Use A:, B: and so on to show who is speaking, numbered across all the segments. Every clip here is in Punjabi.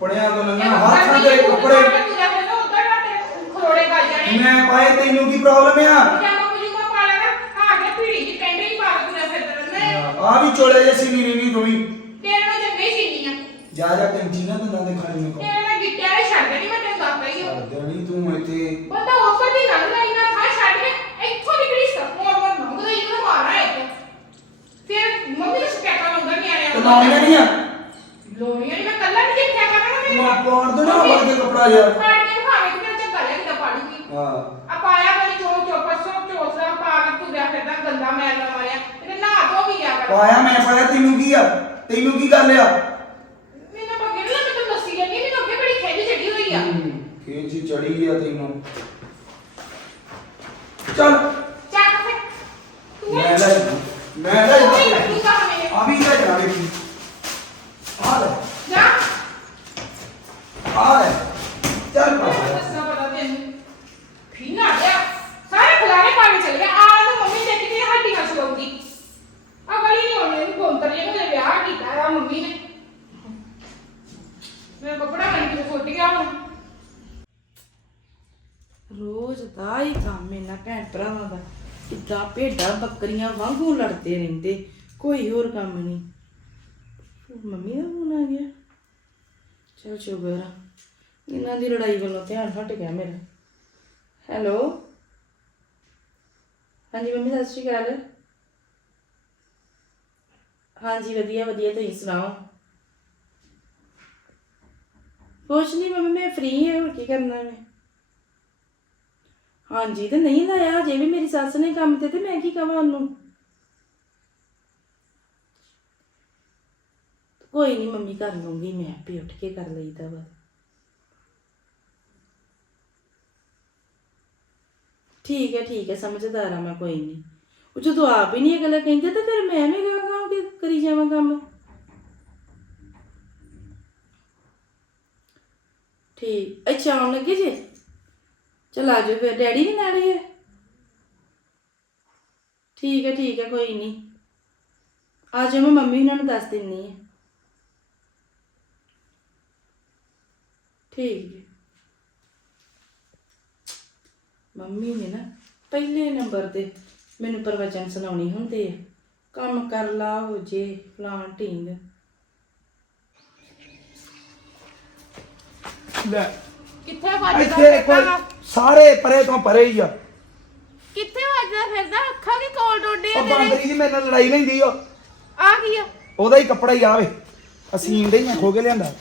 A: ਪੜਿਆ ਤੋਂ ਨਾ ਹੱਥਾਂ ਦੇ ਕੱਪੜੇ ਮੈਂ ਪਾਏ ਤੈਨੂੰ ਕੀ ਪ੍ਰੋਬਲਮ ਆ ਆ ਵੀ ਚੋਲੇ ਜੇ ਸੀ ਨੀ ਦੋਈ
B: ਤੇਰੇ ਨਾਲ ਚੰਗੇ ਸੀ ਨਹੀਂ ਆ
A: ਜਾ ਕੰਜੀ ਨਾ ਦੰਦਾਂ ਦੇ ਖਾਣੀ ਨੂੰ
B: ਤੇਰੇ ਨਾਲ ਗਿੱਟਿਆ ਨੇ ਛੱਡ ਦੇਣੀ ਮੈਂ ਤੈਨੂੰ ਦੱਸ ਰਹੀ ਹਾਂ
A: ਦੇਣੀ ਤੂੰ ਇੱਥੇ
B: ਬੰਦਾ ਉੱਪਰ ਦੀ ਲੰਘਦਾ ਇੰਨਾ ਥਾਂ ਛੱਡ ਕੇ ਇੱਥੋਂ ਨਿਕਲੀ ਸਪੋਰ ਮਰ ਮੰਗਦਾ ਇਹਨੂੰ ਮਾਰਨਾ ਇੱਥੇ ਫਿਰ ਮੰਮੀ ਨੂੰ ਸ਼ਿਕਾਇਤਾਂ ਲਾਉਂਦਾ ਨਹੀਂ ਆਇਆ
A: ਲਾਉਣੀਆਂ ਨਹੀਂ ਆ
B: ਲੋਣੀਆਂ ਨਹੀਂ ਮੈਂ ਕੱਲਾ ਨਹੀਂ ਦੇਖਿਆ ਕਰਨਾ
A: ਮੈਂ ਪਾੜ ਦੇਣਾ ਬਾਹਰ ਦੇ ਕੱਪੜਾ ਯਾਰ
B: ਪਾੜ ਕੇ ਭਾਵੇਂ ਕਿ ਤੇਰੇ ਚੰਗਾ ਲੱਗਦਾ ਪਾੜੂਗੀ
A: ਹਾਂ
B: ਆ ਪਾਇਆ ਬੜੀ ਚੋਪਸੋਂ ਚੋਸਾ ਪਾ ਕੇ ਤੁਰਿਆ ਫਿਰਦਾ ਗੰਦਾ ਮੈਲ ਨਾ ਮਾਰਿਆ ਤੇ ਨਹਾ ਧੋ ਵੀ ਗਿਆ ਕਰ
A: ਪਾਇਆ ਮੈਂ ਪਾਇਆ ਤੈਨੂੰ ਕੀ ਆ ਤੈਨੂੰ ਕੀ ਗੱਲ ਆ
B: ਮੈਨੂੰ ਪੱਗੇ ਨਹੀਂ ਮੈਂ ਤੈਨੂੰ ਦੱਸੀ ਜਾਂਦੀ ਮੈਨੂੰ ਅੱਗੇ ਬੜੀ ਖੇਜ ਚੜੀ ਹੋਈ ਆ
A: ਖੇਜ ਚੜੀ ਆ ਤੈਨੂੰ ਚੱਲ
B: ਚੱਕ ਫੇ ਤੂੰ
A: ਮੈਂ ਲੈ ਆ ਵੀ ਲੈ ਜਾ ਵੇਖੀ ਆ ਲੈ
B: ਜਾ
A: ਆ ਲੈ ਚੱਲ ਪਾ
B: ਦੱਸਣਾ ਪਤਾ ਤੈਨੂੰ ਖੀਨਾ ਗਿਆ ਸਾਰੇ ਖਲਾਰੇ ਪਾਣੀ ਚਲ ਗਿਆ ਆ ਨੂੰ ਮੰਮੀ ਦੇਖੀ ਤੇ ਹੱਡੀਆਂ ਸੁਲੂਗੀ ਆ ਗਲੀ ਨਹੀਂ ਹੋਣੀ ਇਹਨੂੰ ਕੋਂਤਰ ਜੇ ਮੇਰੇ ਵਿਆਹ ਕੀਤਾ ਆ ਮੰਮੀ ਨੇ ਮੈਂ ਕੱਪੜਾ ਬਣ ਕੇ ਸੁੱਟ ਗਿਆ ਹੁਣ
C: ਰੋਜ਼ ਦਾ ਹੀ ਕੰਮ ਇਹਨਾਂ ਭੈਣ ਭਰਾਵਾਂ ਦਾ ਕਿੱਦਾਂ ਭੇਡਾਂ ਬੱਕਰੀਆਂ ਵਾਂਗੂ ਲੜਦੇ ਰਹਿੰਦੇ ਕੋਈ ਹੋਰ ਕੰਮ ਨਹੀਂ ਮੰਮੀ ਦਾ ਫੋਨ ਆ ਗਿਆ ਚਲ ਸ਼ੁਕਰ ਆ ਇਹਨਾਂ ਦੀ ਲੜਾਈ ਵੱਲੋਂ ਧਿਆਨ ਹਟ ਗਿਆ ਮੇਰਾ ਹੈਲੋ ਹਾਂਜੀ ਮੰਮੀ ਸਤਿ ਸ਼੍ਰੀ ਅਕਾਲ ਹਾਂਜੀ ਵਧੀਆ ਵਧੀਆ ਤੁਸੀਂ ਸੁਣਾਓ ਕੁਛ ਨਹੀਂ ਮੰਮੀ ਮੈਂ ਫ੍ਰੀ ਹਾਂ ਹੋਰ ਕੀ ਕਰਨਾ ਮੈਂ ਹਾਂਜੀ ਤੇ ਨਹੀਂ ਲਾਇਆ ਜੇ ਵੀ ਮੇਰੀ ਸੱਸ ਨੇ ਕੰਮ ਤੇ ਮੈਂ ਕੀ ਕਹਾਂ ਉਹਨੂੰ ਕੋਈ ਨਹੀਂ ਮੰਮੀ ਕਰ ਲੂੰਗੀ ਮੈਂ ਆਪੇ ਉੱਠ ਕੇ ਕਰ ਲਈਦਾ ਵਾ ਠੀਕ ਹੈ ਸਮਝਦਾਰ ਆ ਮੈਂ ਕੋਈ ਨਹੀਂ ਉਹ ਜਦੋਂ ਆਪ ਹੀ ਨਹੀਂ ਇਹ ਗੱਲ ਕਹਿੰਦੇ ਤਾਂ ਫਿਰ ਮੈਂ ਵੀ ਕਹਾਂ ਕਿ ਕਰੀ ਜਾਵਾਂ ਕੰਮ ਠੀਕ ਅੱਛਾ ਆਉਣ ਲੱਗੇ ਜੇ ਚਲ ਆ ਜਾਓ ਫਿਰ ਡੈਡੀ ਵੀ ਨਾਲ ਹੀ ਹੈ ਠੀਕ ਹੈ ਕੋਈ ਨਹੀਂ ਆ ਜਾਓ ਮੈਂ ਮੰਮੀ ਉਹਨਾਂ ਨੂੰ ਦੱਸ ਦਿੰਨੀ ਹੈ ਠੀਕ ਹੈ ਮੰਮੀ ਨੇ ਨਾ ਪਹਿਲੇ ਨੰਬਰ ਤੇ ਮੈਨੂੰ ਪ੍ਰਵਚਨ ਸੁਣਾਉਣੀ ਹੁੰਦੇ ਆ ਕੰਮ ਕਰ ਲਾ ਹੋ ਜੇ ਫਲਾਂ ਢੀਂਗ
A: ਲੈ
B: ਕਿੱਥੇ ਵੱਜਦਾ
A: ਇੱਥੇ ਕੋਈ ਸਾਰੇ ਪਰੇ ਤੋਂ ਪਰੇ ਹੀ ਆ
B: ਕਿੱਥੇ ਵੱਜਦਾ ਫਿਰਦਾ ਅੱਖਾਂ ਕੀ ਕੋਲ ਡੋਡੇ
A: ਉਹ ਬਾਂਦਰੀ ਜੀ ਮੇਰੇ ਨਾਲ ਲੜਾਈ ਲੈਂਦੀ ਆ
B: ਆ ਕੀ ਆ
A: ਉਹਦਾ ਹੀ ਕੱਪੜਾ ਹੀ ਆਵੇ ਅਸੀਂ ਇੰਡੇ ਹੀ ਖੋ ਕੇ ਲਿਆਂਦਾ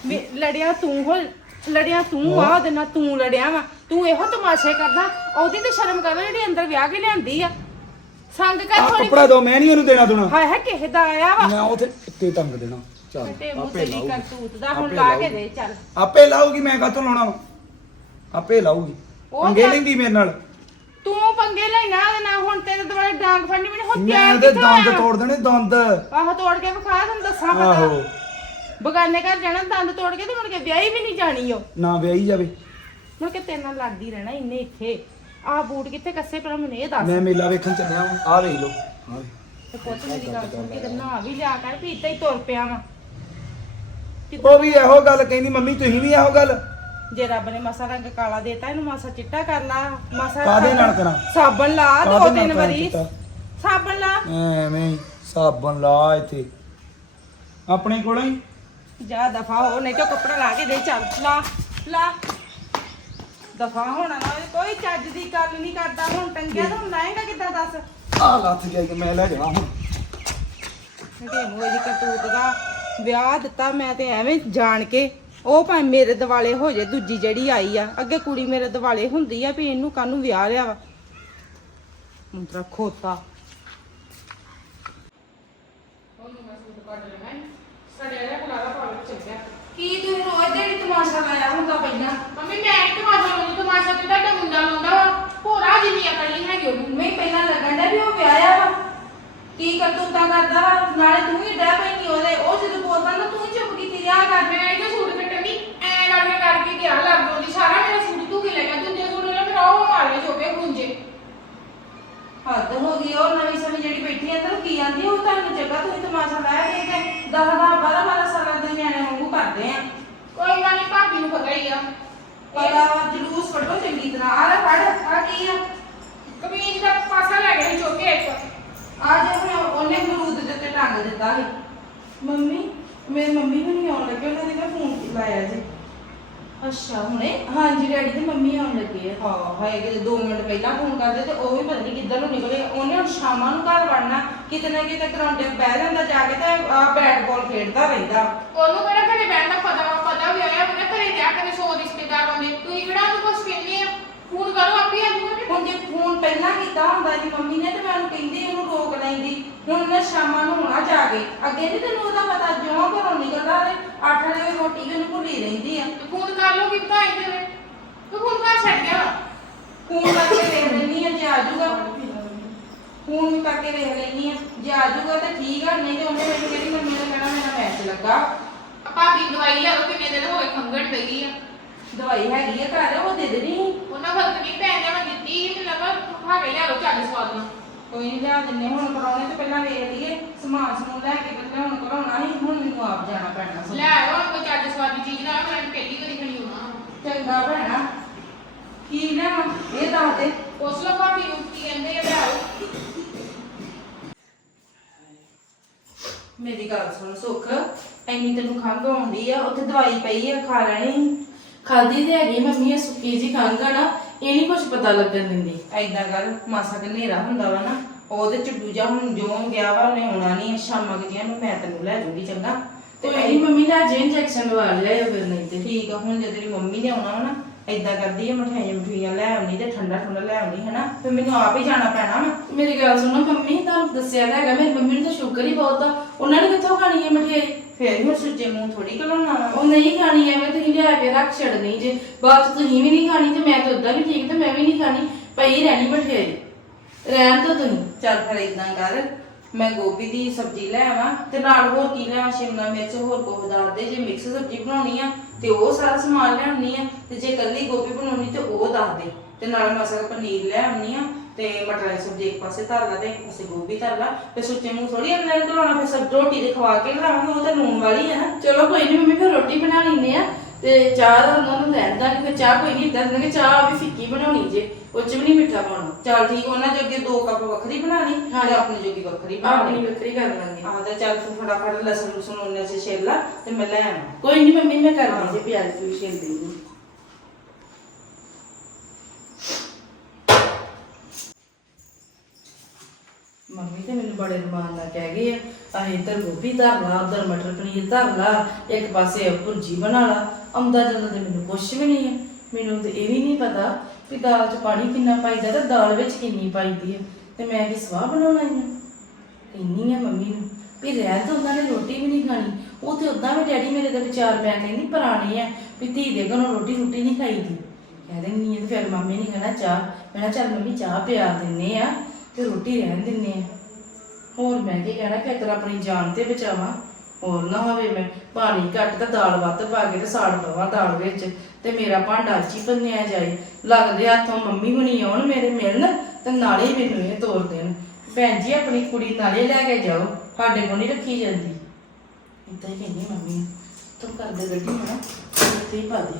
B: ਲੜਿਆ ਤੂੰ ਆ ਉਹਦੇ ਨਾਲ ਤੂੰ ਲੜਿਆ ਵਾ ਤੂੰ ਇਹੋ ਤਮਾਸ਼ੇ ਕਰਦਾ ਉਹਦੀ ਤੇ ਸ਼ਰਮ ਕਰ ਜਿਹੜੀ ਅੰਦਰ ਵਿਆਹ ਕੇ ਲਿਆਂਦੀ ਆ ਸੰਗ ਕਰ
A: ਆ
B: ਥੋੜੀ
A: ਕੱਪੜਾ ਦੋ ਮੈਂ ਨਹੀਂ ਇਹਨੂੰ ਦੇਣਾ ਦੁਣਾ
B: ਹਾਏ ਕਿਸੇ ਦਾ ਆਇਆ ਵਾ
A: ਮੈਂ ਉਥੇ ਉੱਤੇ ਟੰਗ ਦੇਣਾ ਚੱਲ
B: ਤੇ ਮੂੰਹ
A: ਆਪੇ
B: ਤੇ
A: ਲਾਊਗੀ
B: ਕਰਤੂਤ ਦਾ ਹੁਣ ਲਾ ਕੇ ਦੇ ਚੱਲ
A: ਆਪੇ ਲਾਊਗੀ ਮੈਂ ਕਾਹਤੋਂ ਲਾਉਣਾ ਵਾ ਆਪੇ ਲਾਊਗੀ
B: ਉਹ
A: ਪੰਗੇ
B: ਤਾਂ-
A: ਲੈਂਦੀ ਮੇਰੇ ਨਾਲ
B: ਤੂੰ ਪੰਗੇ ਲੈਣਾ ਉਹਦੇ ਨਾਲ ਹੁਣ ਤੇਰੇ ਦੁਆਲੇ ਡਾਂਗ ਫੜਨੀ ਮੈਨੂੰ ਹੁਣ
A: ਮੈਂ
B: ਤਿਆਰ
A: ਉਹਦੇ
B: ਕਿੱਥੋਂ
A: ਦੰਦ
B: ਆਇਆ?
A: ਤੋੜ ਦੇਣੇ ਦੰਦ
B: ਆਹੋ ਤੋੜ ਕੇ ਵਿਖਾ ਤੈਨੂੰ ਦੱਸਾਂ ਪਤਾ
A: ਆਹੋ
B: ਬਗਾਨੇ ਘਰ ਜਾਣਾ ਦੰਦ ਤੋੜ ਕੇ ਤੇ ਮੁੜ ਕੇ ਵਿਆਹੀ ਵੀ ਨਹੀਂ ਜਾਣੀ ਉਹ
A: ਨਾ ਵਿਆਹੀ ਜਾਵੇ
B: ਮੁੜ ਕੇ ਤੇਰੇ ਨਾਲ ਲੜਦੀ ਰਹਿਣਾ ਇੰਨੇ ਇੱਥੇ ਆਹ ਬੂਟ ਕਿੱਥੇ ਕੱਸੇ ਪਰ ਮੈਨੂੰ ਇਹ ਦੱਸ
A: ਮੈਂ ਮੇਲਾ ਵੇਖਣ ਚੱਲਿਆ ਆ ਵੇਖ ਲਓ ਆ ਵੇ
B: ਤੇ ਪੁੱਤ ਮੇਰੀ ਗੱਲ ਸੁਣ ਕੇ ਤੇ ਨਹਾ ਵੀ ਲਿਆ ਕਰ ਵੀ ਇੱਦਾਂ ਹੀ ਤੁਰ ਪਿਆ ਵਾ
A: ਉਹ ਵੀ ਇਹੋ ਗੱਲ ਕਹਿੰਦੀ ਮੰਮੀ ਤੁਸੀਂ ਵੀ ਇਹੋ ਗੱਲ
B: ਜੇ ਰੱਬ ਨੇ ਮਾਸਾ ਰੰਗ ਕਾਲਾ ਦੇਤਾ ਇਹਨੂੰ ਮਾਸਾ ਚਿੱਟਾ ਕਰ ਲਾ ਮਾਸਾ
A: ਕਾਹਦੇ ਨਾਲ ਕਰਾਂ?
B: ਸਾਬਣ ਲਾ
A: ਕਾਹਦੇ
B: ਦੋ
A: ਨਾਲ
B: ਤਿੰਨ
A: ਕਰਾਂ
B: ਵਾਰੀ
A: ਚਿੱਟਾ?
B: ਸਾਬਣ ਲਾ
A: ਐਵੇਂ ਹੀ ਸਾਬਣ ਲਾ ਇੱਥੇ ਆਪਣੇ ਕੋਲੋਂ ਹੀ
B: ਜਾ ਦਫਾ ਹੋ ਨਹੀਂ ਤਾਂ ਕੱਪੜਾ ਲਾ ਕੇ ਦੇ ਚੱਲ ਲਾ ਦਫਾ ਹੋਣਾ ਨਾ ਹੋਵੇ, ਕੋਈ ਚੱਜ ਦੀ ਗੱਲ ਨਹੀਂ ਕਰਦਾ ਹੁਣ ਟੰਗਿਆ ਤਾਂ ਹੁਣ ਲਾਏਗਾ ਕਿੱਦਾਂ ਦੱਸ
A: ਆ ਲੱਥ ਗਿਆ ਕਿ ਮੈਂ ਲੈ ਜਾਣਾ ਹੁਣ
B: ਤੈਨੂੰ ਇਹਦੀ ਕਰਤੂਤ ਦਾ ਵਿਆਹ ਦਿੱਤਾ ਮੈਂ ਤੇ ਐਵੇਂ ਜਾਣ ਕੇ ਉਹ ਭਾਵੇਂ ਮੇਰੇ ਦਿਵਾਲੇ ਹੋ ਜੇ ਦੂਜੀ ਜਿਹੜੀ ਆਈ ਆ ਅੱਗੇ ਕੁੜੀ ਮੇਰੇ ਦਿਵਾਲੇ ਹੁੰਦੀ ਆ ਵੀ ਇਹਨੂੰ ਕਾਹਨੂੰ ਵਿਆਹ ਲਿਆ ਵਾ ਮੁੰਤਰਾ ਖੋਤਾ
C: ਕੀ ਤੂੰ ਰੋਜ਼ ਦੇ ਤਮਾਸ਼ਾ ਲਾਇਆ ਹੁੰਦਾ ਪਹਿਲਾਂ
B: ਮੰਮੀ ਮੈਂ ਇੱਕ ਤਮਾਸ਼ਾ ਲਾਉਂਦੀ ਤਮਾਸ਼ਾ ਤੇ ਤੁਹਾਡਾ ਮੁੰਡਾ ਲਾਉਂਦਾ ਵਾ ਭੋਰਾ ਜਿੰਨੀ ਅਕਲ ਨਹੀਂ ਹੈਗੀ ਉਹਨੂੰ
C: ਮੈਂ ਪਹਿਲਾਂ ਲੱਗਣ ਦਾ ਵੀ ਉਹ ਵਿਆਹਿਆ ਵਾ ਕੀ ਕਰਤੂਤਾਂ ਕਰਦਾ ਵਾ ਨਾਲੇ ਤੂੰ ਹੀ ਡੈ ਪੈਣੀ ਉਹਦੇ ਉਹ ਜਦੋਂ ਬੋਲਦਾ ਨਾ ਤੂੰ ਹੀ ਚੁੱਪ ਕੀਤੀ ਰਿਹਾ ਕਰ
B: ਮੈਂ ਇਹਦੇ ਸੂਟ ਕੱਟਣ ਦੀ ਐ ਕਰਕੇ ਗਿਆ ਲੱਗ ਉਹਦੀ ਸਾਰਾ ਮੇਰਾ ਸੂਟ ਧੂ ਕੇ ਲੈ ਗਿਆ ਦੂਜੇ ਸੂਟ ਨਾਲ ਮੇਰਾ ਉਹ ਮਾਰਿਆ ਚੋਕੇ ਗੁੰਜੇ
C: ਹੱਦ ਹੋ ਗਈ ਉਹ ਨਵੀਂ ਸਮੇਂ ਜਿਹੜੀ ਬੈਠੀ ਅੰਦਰ ਕੀ ਆਂਦੀ ਉਹ ਤੁਹਾਨੂੰ ਜਗ੍ਹਾ ਤੁਸੀਂ ਤਮਾਸ਼ਾ ਲਾਇਆ ਦੇ ਕੇ 10 12 ਸਾਲਾਂ ਦੇ ਨਿਆਣੇ ਵਾਂਗੂ ਕਰਦੇ ਆ
B: ਕੋਈ ਗੱਲ ਨਹੀਂ ਮੈਨੂੰ ਪਤਾ ਹੀ ਆ
C: ਪਤਾ ਜਲੂਸ ਕੱਢੋ ਚੰਗੀ ਤਰ੍ਹਾਂ ਆ ਲੈ ਫੜ ਆ ਕੀ ਆ
B: ਕਮੀਜ਼ ਦਾ ਪਾਸਾ ਲੈ ਗਏ ਚੁੱਕ ਕੇ ਇੱਕ
C: ਆ ਜੇ ਹੁਣ ਉਹਨੇ ਮਰੂਦ ਦੇ ਉੱਤੇ ਟੰਗ ਦਿੱਤਾ ਸੀ ਮੰਮੀ ਮੇਰੀ ਮੰਮੀ ਵੀ ਨਹੀਂ ਆਉਣ ਲੱਗੇ ਉਹਨਾਂ ਨੇ ਨਾ ਫੋਨ ਲਾਇਆ ਜੀ
B: ਅੱਛਾ ਹੁਣੇ
C: ਹਾਂਜੀ ਡੈਡੀ ਤੇ ਮੰਮੀ ਆਉਣ ਲੱਗੇ ਆ
B: ਹਾਂ ਹਾਏ ਕਿ 2 ਮਿੰਟ ਪਹਿਲਾਂ ਫੋਨ ਕਰਦੇ ਤੇ ਉਹ ਵੀ ਪਤਾ ਨਹੀਂ ਕਿੱਧਰ ਨੂੰ ਨਿਕਲੇ ਉਹਨੇ ਹੁਣ ਸ਼ਾਮਾਂ ਨੂੰ ਘਰ ਵੜਨਾ ਕਿਤੇ ਨਾ ਕਿਤੇ ਗਰਾਉਂਡੇ ਬਹਿ ਜਾਂਦਾ ਜਾ ਕੇ ਤੇ ਆ ਬੈਟ ਬਾਲ ਖੇਡਦਾ ਰਹਿੰਦਾ
D: ਉਹਨੂੰ ਕਿਹੜਾ ਘਰੇ ਬੈਠਣ ਦਾ ਪਤਾ ਵੀ ਆਇਆ ਉਹਨੇ ਘਰੇ ਜਾ ਕੇ 100 ਰਿਸ਼ਤੇਦਾਰ ਆਉਂਦੇ ਤੁਸੀਂ ਕਿਹੜਾ ਉਹਨੂੰ ਕੁਛ ਕਹਿੰਦੇ ਆ ਫੋਨ ਕਰੋ ਆਪੇ ਆ ਜੂਗਾ
C: ਹੁਣ ਜੇ ਫੋਨ ਪਹਿਲਾਂ ਕੀਤਾ ਹੁੰਦਾ ਜੀ ਮੰਮੀ ਨੇ ਤੇ ਮੈਂ ਉਹਨੂੰ ਕਹਿੰਦੀ ਉਹਨੂੰ ਰੋਕ ਲੈਂਦੀ ਹੁਣ ਮੈਂ ਛਾਮਾਂ ਨੂੰ ਹੋਣਾ ਜਾ ਕੇ ਅੱਗੇ ਨਹੀਂ ਤੈਨੂੰ ਉਹਦਾ ਪਤਾ ਜਿਉਂ ਘਰੋਂ ਨਿਕਲਦਾ ਤੇ 8 ਵਜੇ ਰੋਟੀ ਵੀ ਉਹਨੂੰ ਭੁੱਲੀ ਰਹਿੰਦੀ ਆ
D: ਤੇ ਫੋਨ ਕਰ ਲਓ ਕਿੱਦਾਂ ਆਈ ਤੇ ਤੂੰ ਫੋਨ ਕਰ ਛੱਡ ਗਿਆ
C: ਫੋਨ ਕਰਕੇ ਵੇਖ ਲੈਂਦੀ ਆ ਜੇ ਆ ਜਾਊਗਾ ਫੋਨ ਵੀ ਕਰਕੇ ਵੇਖ ਲੈਂਦੀ ਆ ਜੇ ਆ ਜਾਊਗਾ ਤਾਂ ਠੀਕ ਆ ਨਹੀਂ ਤੇ ਉਹਨੇ ਮੈਨੂੰ ਕਹਿੰਦੀ ਮੰਮੀ ਨੇ ਕਹਿਣਾ ਮੇਰਾ ਮੈਚ ਲੱਗਾ
D: ਭਾਬੀ ਦਵਾਈ ਲਿਆ ਕਿੰਨੇ ਦਿਨ ਹੋਏ ਖੰਗਣ ਪਈ ਆ
C: ਦਵਾਈ ਹੈਗੀ ਆ ਘਰ ਉਹ ਦੇ ਦੇਣੀ ਸੀ।
D: ਉਹਨਾਂ ਫਰਕ ਨਹੀਂ ਪੈਂਦਾ ਮੈਂ ਦਿੱਤੀ ਮੈਨੂੰ ਲੱਗਾ ਖਾ ਕੇ ਲਿਆ ਲੋ ਚੱਜ ਸਵਾਦ ਨਾਲ
C: ਕੋਈ ਨਹੀਂ ਲਿਆ ਦਿੰਨੇ ਹੁਣ ਕਰਾਉਣੇ ਤੇ ਪਹਿਲਾਂ ਵੇਖ ਲਈਏ ਸਮਾਨ ਸਮੂਨ ਲੈ ਕੇ ਪਹਿਲਾਂ ਹੁਣ ਕਰਾਉਣਾ ਸੀ ਹੁਣ ਮੈਨੂੰ ਆਪ ਜਾਣਾ ਪੈਣਾ
D: ਲੈ ਆਓ ਹੁਣ ਕੋਈ ਚੱਜ ਸਵਾਦ ਦੀ ਚੀਜ਼ ਨਾ ਮੈਂ ਪਹਿਲੀ ਵਾਰੀ ਖਣੀ ਹੋਣਾ
C: ਚੰਗਾ ਭੈਣਾ ਕੀ ਲੈਵਾਂ ਇਹ ਦੱਸ ਦੇ
D: ਪੁੱਛ ਲਓ ਭਾਬੀ ਨੂੰ ਕੀ ਕਹਿੰਦੇ ਆ ਲੈ ਆਓ
C: ਮੇਰੀ ਗੱਲ ਸੁਣ ਸੁੱਖ ਐਨੀ ਤੈਨੂੰ ਖੰਘ ਆਉਂਦੀ ਆ ਉੱਥੇ ਦਵਾਈ ਪਈ ਆ ਖਾ ਲੈਣੀ ਖਾਦੀ ਤੇ ਹੈਗੀ ਮੰਮੀ ਇਹ ਸੁੱਕੀ ਜੀ ਖੰਘ ਆ ਨਾ ਇਹ ਨਹੀਂ ਕੁਝ ਪਤਾ ਲੱਗਣ ਦਿੰਦੀ ਐਦਾਂ ਕਰ ਮਾਸਾ ਕਿ ਹਨੇਰਾ ਹੁੰਦਾ ਵਾ ਨਾ ਉਹਦੇ ਚ ਦੂਜਾ ਹੁਣ ਜੋ ਗਿਆ ਵਾ ਉਹਨੇ ਆਉਣਾ ਨਹੀਂ ਸ਼ਾਮਾਂ ਕਿਆਂ ਨੂੰ ਮੈਂ ਤੈਨੂੰ ਲੈ ਜੂਗੀ ਚੰਗਾ ਤੇ ਐਨੀ ਮੰਮੀ ਨੇ ਅੱਜ ਇੰਜੈਕਸ਼ਨ ਲਵਾ ਲਿਆ ਫਿਰ ਨਹੀਂ ਤੇ ਠੀਕ ਆ ਹੁਣ ਜੇ ਤੇਰੀ ਮੰਮੀ ਨੇ ਆਉਣਾ ਵਾ ਨਾ ਏਦਾਂ ਕਰਦੀ ਆ ਮਠਿਆਈਆਂ ਲੈ ਆਉਣੀ ਤੇ ਠੰਡਾ ਲੈ ਆਉਣੀ ਹੈ ਨਾ ਫਿਰ ਮੈਨੂੰ ਆਪ ਹੀ ਜਾਣਾ ਪੈਣਾ ਵਾ ਮੇਰੀ ਗੱਲ ਸੁਣੋ ਮੰਮੀ ਤੁਹਾਨੂੰ ਦੱਸਿਆ ਤਾਂ ਹੈਗਾ ਮੇਰੀ ਮੰਮੀ ਨੂੰ ਤਾਂ ਸ਼ੂਗਰ ਹੀ ਬਹੁਤ ਆ ਉਹਨਾਂ ਨੇ ਕਿੱਥੋਂ ਖਾਣੀ ਹੈ ਮਠਿਆਈ ਫੇਰ ਵੀ ਸੁੱਚੇ ਮੂੰਹ ਥੋੜੀ ਕਲਾਉਣਾ ਵਾ ਉਹ ਨਹੀਂ ਖਾਣੀ ਐਵੇਂ ਤੁਸੀਂ ਲਿਆ ਕੇ ਰੱਖ ਛੱਡਣੀ ਜੇ ਬਾਅਦ ਚ ਤੁਸੀਂ ਵੀ ਨਹੀਂ ਖਾਣੀ ਤੇ ਮੈਂ ਤਾਂ ਉਦਾਂ ਵੀ ਠੀਕ ਤੇ ਮੈਂ ਵੀ ਨਹੀਂ ਖਾਣੀ ਪਈ ਰਹਿਣੀ ਮਠਿਆਈ ਰਹਿਣ ਤੋਂ ਤੁਸੀਂ ਚੱਲ ਫਿਰ ਏਦਾਂ ਕਰ ਮੈਂ ਗੋਭੀ ਦੀ ਸਬਜ਼ੀ ਲੈ ਆਵਾਂ ਤੇ ਨਾਲ ਹੋਰ ਕੀ ਲੈਵਾਂ ਸ਼ਿਮਲਾ ਮਿਰਚ ਹੋਰ ਕੁਝ ਦੱਸ ਦੇ ਜੇ ਮਿਕਸ ਸਬਜ਼ੀ ਬਣਾਉਣੀ ਆ ਤੇ ਉਹ ਸਾਰਾ ਸਮਾਨ ਲਿਆਉਣੀ ਆ ਤੇ ਜੇ ਕੱਲੀ ਗੋਭੀ ਬਣਾਉਣੀ ਤੇ ਉਹ ਦੱਸ ਦੇ ਤੇ ਨਾਲ ਮਸਾਲਾ ਪਨੀਰ ਲੈ ਆਉਣੀ ਆ ਤੇ ਮਟਰਾਂ ਦੀ ਸਬਜ਼ੀ ਇੱਕ ਪਾਸੇ ਧਰ ਲਾ ਤੇ ਇੱਕ ਪਾਸੇ ਗੋਭੀ ਧਰ ਲਾ ਤੇ ਸੁੱਚੇ ਮੂੰਹ ਥੋੜੀ ਅੰਦਰ ਘਲਾਉਣਾ ਫਿਰ ਸਬ ਰੋਟੀ ਦੇ ਖਵਾ ਕੇ ਖਲਾਵਾਂਗੇ ਉਹ ਤਾਂ ਲੂਣ ਵਾਲੀ ਹੈ ਨਾ ਚਲੋ ਕੋਈ ਨਹੀਂ ਮੰਮੀ ਫਿਰ ਰੋਟੀ ਬਣਾ ਲੈਂਦੇ ਆ ਤੇ ਚਾਹ ਦਾ ਉਹਨਾਂ ਨੂੰ ਲੈਂਦਾ ਕਿ ਫਿਰ ਚਾਹ ਕੋਈ ਨਹੀਂ ਇਦਾਂ ਕਿ ਚਾਹ ਵੀ ਫਿੱਕੀ ਬਣਾਉਣੀ ਜੇ ਉਹ ਚ ਵੀ ਨਹੀਂ ਮਿੱਠਾ ਪਾਉਣਾ ਚੱਲ ਠੀਕ ਉਹਨਾਂ ਜੋਗੇ 2 ਕੱਪ ਵੱਖਰੀ ਬਣਾ ਲਈ ਤੇ ਆਪਣੀ ਜੋਗੀ ਵੱਖਰੀ ਆਪਣੀ ਵੱਖਰੀ ਕਰ ਲਾਂਗੇ ਆਹ ਤੇ ਚੱਲ ਤੂੰ ਫਟਾਫਟ ਲਸਣ ਲੁਸਣ ਉਹਨੇ ਚ ਛਿੱਲ ਲਾ ਤੇ ਮੈਂ ਲੈ ਆਵਾਂ ਕੋਈ ਨਹੀਂ ਮੰਮੀ ਮੈਂ ਕਰ ਦਿੰਦੀ ਪਿਆਜ਼ ਵੀ ਛਿੱਲ ਦੇਣੀ ਮੰਮੀ ਤੇ ਮੈਨੂੰ ਬੜੇ ਰਮਾਨ ਨਾਲ ਕਹਿ ਗਏ ਆ ਇੱਧਰ ਗੋਭੀ ਧਰ ਲਾ ਉਧਰ ਮਟਰ ਪਨੀਰ ਧਰ ਲਾ ਇੱਕ ਪਾਸੇ ਭੁਰਜੀ ਬਣਾ ਲਾ ਆਉਂਦਾ ਜਦੋਂ ਤੇ ਮੈਨੂੰ ਕੁਛ ਵੀ ਨਹੀਂ ਹੈ ਮੈਨੂੰ ਤੇ ਇਹ ਵੀ ਨਹੀਂ ਪਤਾ ਕਿ ਦਾਲ 'ਚ ਪਾਣੀ ਕਿੰਨਾ ਪਾਈਦਾ ਤੇ ਦਾਲ ਵਿੱਚ ਕਿੰਨੀ ਪਾਈਦੀ ਹੈ ਤੇ ਮੈਂ ਕੀ ਸਵਾਹ ਬਣਾਉਣਾ ਹੈ ਇੰਨੀ ਹੈ ਮੰਮੀ ਨੂੰ ਵੀ ਰਹਿ ਤਾਂ ਉਹਨਾਂ ਨੇ ਰੋਟੀ ਵੀ ਨਹੀਂ ਖਾਣੀ ਉਹ ਤੇ ਉਦਾਂ ਵੀ ਡੈਡੀ ਮੇਰੇ ਦਾ ਵਿਚਾਰ ਮੈਂ ਕਹਿੰਦੀ ਪੁਰਾਣੇ ਆ ਵੀ ਧੀ ਦੇ ਘਰੋਂ ਰੋਟੀ ਨਹੀਂ ਖਾਈਦੀ ਕਹਿ ਦਿੰਦੀ ਹੈ ਫਿਰ ਮੰਮੀ ਨੇ ਕਹਿਣਾ ਚਾਹ ਮੈਂ ਕਿਹਾ ਚੱਲ ਮੰਮੀ ਚਾਹ ਪਿਆ ਦਿੰਨੇ ਆ ਤੇ ਰੋਟੀ ਰਹਿਣ ਦਿੰਨੇ ਆ ਹੋਰ ਮੈਂ ਕੀ ਕਹਿਣਾ ਕਿ ਅਗਰ ਆਪਣੀ ਜਾਨ ਤੇ ਬਚਾਵਾਂ ਹੋਰ ਨਾ ਹੋਵੇ ਮੈਂ ਪਾਣੀ ਘੱਟ ਤਾਂ ਦਾਲ ਵੱਧ ਪਾ ਕੇ ਤੇ ਸਾੜ ਪਵਾ ਦਾਲ ਵਿੱਚ ਤੇ ਮੇਰਾ ਭਾਂਡਾ ਚ ਹੀ ਭੰਨਿਆ ਜਾਏ ਲੱਗਦੇ ਹੱਥੋਂ ਮੰਮੀ ਹੁਣੀ ਆਉਣ ਮੇਰੇ ਮਿਲਣ ਤੇ ਨਾਲੇ ਹੀ ਮੈਨੂੰ ਇਹ ਤੋਰ ਦੇਣ ਭੈਣ ਜੀ ਆਪਣੀ ਕੁੜੀ ਨਾਲੇ ਲੈ ਕੇ ਜਾਓ ਸਾਡੇ ਕੋਲ ਨਹੀਂ ਰੱਖੀ ਜਾਂਦੀ ਏਦਾਂ ਹੀ ਕਹਿੰਦੀ ਮੰਮੀ ਨੂੰ ਤੂੰ ਕਰਦੇ ਗੱਡੀ ਹੋਣਾ ਇੱਥੇ ਹੀ ਪਾ ਦੇ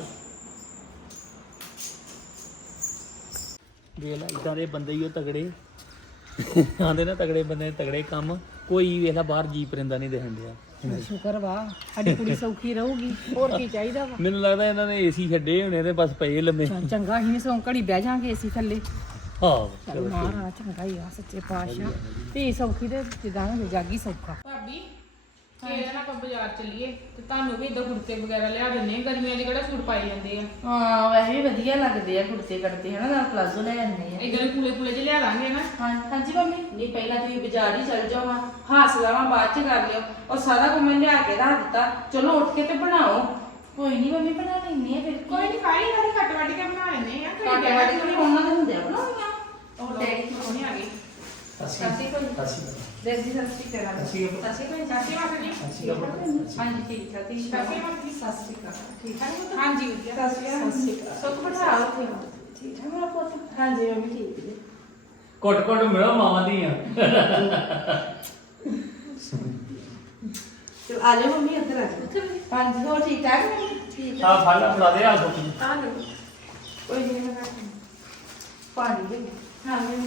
E: ਵੇਖ ਲਾ ਇਦਾਂ ਦੇ ਬੰਦੇ ਹੀ ਉਹ ਤਗੜੇ ਆਂਦੇ ਨਾ ਤਗੜੇ ਬੰਦੇ ਨੇ ਤਗੜੇ ਕੰਮ ਕੋਈ ਵੇਖ ਲਾ ਬਾਹਰ ਜੀਪ ਰਿੰਦਾ ਨਹੀਂ ਦੇਖਣ ਡਿਆ
F: ਸ਼ੁਕਰ ਵਾ ਸਾਡੀ ਕੁੜੀ ਸੌਖੀ ਰਹੂਗੀ ਹੋਰ ਕੀ ਚਾਹੀਦਾ ਵਾ
E: ਮੈਨੂੰ ਲੱਗਦਾ ਇਹਨਾਂ ਨੇ ਏਸੀ ਛੱਡੇ ਹੋਣੇ ਤੇ ਬਸ ਪਏ ਲੰਮੇ
F: ਚੰਗਾ ਹੀ ਨਹੀਂ ਸੌਂ ਘੜੀ ਬਹਿ ਜਾਾਂਗੇ ਏਸੀ ਥੱਲੇ
E: ਹਾਂ
F: ਚੱਲ ਮਹਾਰਾਜ ਚੰਗਾ ਹੀ ਆ ਸੱਚੇ ਪਾਤਸ਼ਾਹ ਧੀ ਸੌਖੀ ਤੇ ਜਿੱਦਾਂ ਹੋ ਜਾਗੀ ਸੌਖਾ
D: ਭਾਬੀ ਕਿਹੜਾ ਨਾ ਆਪਾਂ ਬਾਜ਼ਾਰ ਚੱਲੀਏ ਤੇ ਤੁਹਾਨੂੰ ਵੀ ਇਦਾਂ ਕੁੜਤੇ ਵਗੈਰਾ ਲਿਆ ਦਿੰਦੇ ਆ ਗਰਮੀਆਂ ਦੇ ਕਿਹੜਾ ਸੂਟ ਪਾਏ ਜਾਂਦੇ ਆ
C: ਹਾਂ ਵੈਸੇ ਵੀ ਵਧੀਆ ਲੱਗਦੇ ਆ ਕੁੜਤੇ ਕੱਟਦੇ ਹਨਾ ਨਾਲ ਪਲਾਜ਼ੋ ਲੈ ਜਾਂਦੇ ਆ
D: ਇਦਾਂ ਕੂਲੇ ਚ ਲਿਆ ਲਾਂਗੇ ਨਾ
C: ਹਾਂਜੀ ਮੰਮੀ ਨਹੀਂ ਪਹਿਲਾਂ ਤੁਸੀਂ ਬਾਜ਼ਾਰ ਹੀ ਚੱਲ ਜਾਓ ਹਾਸਲਾਵਾਂ ਬਾਅਦ ਚ ਕਰ ਲਿਓ ਔਰ ਸਾਰਾ ਕੁਝ ਮੈਂ ਲਿਆ ਕੇ ਰੱਖ ਦਿੱਤਾ ਚਲੋ ਉੱਠ ਕੇ ਤੇ ਬਣਾਓ ਕੋਈ ਨਹੀਂ ਮੰਮੀ ਬਣਾ ਲੈਣੀ ਆ ਫਿਰ
D: ਕੋਈ ਨਹੀਂ ਕਾਲੀ ਕਾਲੀ ਕੱਟ ਵੱਟ ਕੇ ਬਣਾ ਲੈਂਦੇ ਆ
C: ਕਾਟੇ ਵਾਲੀ ਥੋੜੀ ਉਹਨਾਂ ਦੇ ਹੁੰਦੇ ਆ ਬਣਾਉਣੀਆਂ
D: ਉਹ ਡੈਡੀ ਸੋਹਣੇ ਆ ਗਏ
C: ਸਾਸੀ ਕੋਈ ਦੇਖ ਜੀ ਸਾਸੀ ਕਰਾ ਸਾਸੀ ਕੋਈ
D: ਸਾਸੀ ਮਾਤਾ ਜੀ
C: ਹਾਂਜੀ ਠੀਕ ਹੈ ਠੀਕ
D: ਸਾਸੀ ਮਾਤਾ ਜੀ
C: ਸਾਸੀ ਕਰਾ
D: ਠੀਕ ਠਾਕ ਹਾਂਜੀ ਵਧੀਆ
C: ਸਾਸੀ ਕਰਾ ਸੁੱਖ ਬਿਠਾ ਉੱਥੇ ਠੀਕ ਹੈ ਮੇਰਾ ਪੁੱਤ ਹਾਂਜੀ ਮੰਮੀ ਠੀਕ ਹੈ
E: ਘੁੱਟ ਘੁੱਟ ਮਿਲੋ ਮਾਵਾਂ ਦੀਆਂ
C: ਚਲ ਆ ਜਾਓ ਮੰਮੀ ਇੱਧਰ ਆ ਜਾਓ ਹਾਂਜੀ ਹੋਰ ਠੀਕ ਠਾਕ ਮੰਮੀ
E: ਆ ਫੜ ਲਾ ਫੜਾ ਦੇ ਆ ਸੋਕੀ
C: ਆ ਲਓ ਕੋਈ ਨਹੀਂ ਮੈਂ ਪਾਣੀ ਦੇ ਹਾਂ ਲੈ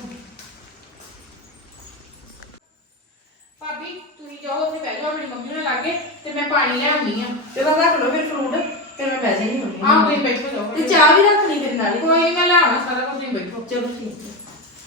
D: ਭਾਬੀ ਤੁਸੀਂ ਜਾਓ ਉੱਥੇ ਬਹਿ ਜਾਓ ਆਪਣੀ ਮੰਮੀ ਨਾਲ ਲਾਗੇ ਤੇ ਮੈਂ ਪਾਣੀ ਲੈ ਆਉਂਦੀ ਆ
C: ਤੇ ਤਾਂ ਰੱਖ ਲਓ ਫਿਰ ਫਰੂਟ ਤੇ ਮੈਂ ਬੈਠ ਜਾਣੀ ਹੁੰਦੀ
D: ਆਹ ਕੋਈ ਬੈਠੋ ਜਾਓ
C: ਤੇ ਚਾਹ ਵੀ ਰੱਖ ਲਈ ਮੇਰੇ ਨਾਲ ਹੀ।
D: ਕੋਈ ਨੀ, ਮੈਂ ਲੈ ਆਉਣਾ ਸਾਰਾ ਕੁਝ, ਤੁਸੀਂ ਬੈਠੋ।
C: ਚਲੋ ਠੀਕ ਹੈ।